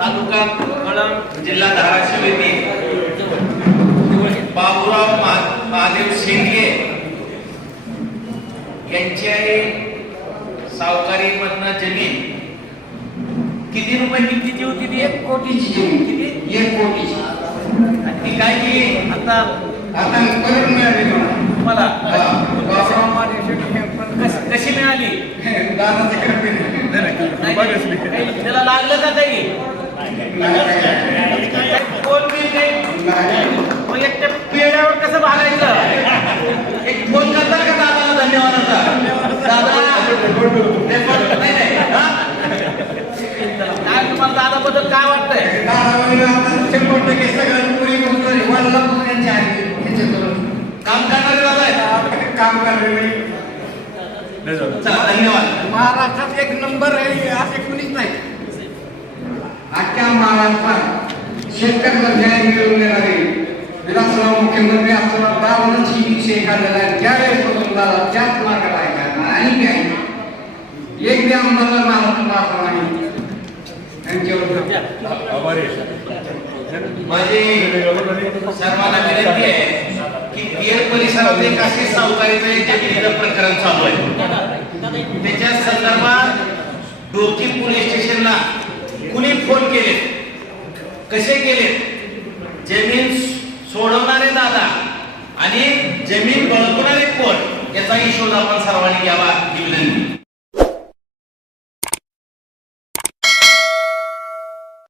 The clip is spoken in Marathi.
तालुका कळंब जिल्हा धाराशिव येथे बाबुराव महा- महादेव शेंडगे यांची आहे सावकारी मधनं जमीन किती रुपये किमतीची होती ती? एक कोटीची जमीन किती? एक कोटीची. आणि ती काय केली? आता आता परत मिळाली मला तुम्हाला? कशी- कशी मिळाली? दादाच्या कृपेने. नाही, त्याला लागलं का काही कोण बिल. मग एक त्या पेड्यावर कसं भागायचं एक फोन करता का दादाला धन्यवादाचा दादा रेकॉर्ड- नाही नाही? काय तुम्हाला दादाबद्दल काय वाटतंय दादावाले आता शंभर टक्के सगळं पुरी मुलगी वडिलांपासून यांची आहे. ह्याच्याकडून. काम करणारे चला धन्यवाद महाराष्ट्रात एक नंबर आहे असे कुणीच नाही. अख्ख्या महाराष्ट्रात शेतकऱ्याला न्याय मिळवून देणारे विलासराव मुख्यमंत्री असताना दारूनच ही विषय काढलेला आहे त्यावेळेस दादा त्याच मार्गाला आहे आणि काय एक बी आमदार महाराष्ट्र मारला नाही त्यांच्यावर माझी सर्वांना विनंती आहे की सावकारीचं एक प्रकरण चालू आहे त्याच्या संदर्भात डोकी पोलीस स्टेशनला कुणी फोन केले? कसे केले? जमीन सोडवणारे दादा आणि जमीन बळकवणारे कोण? याचाही शोध आपण सर्वांनी घ्यावा ही विनंती.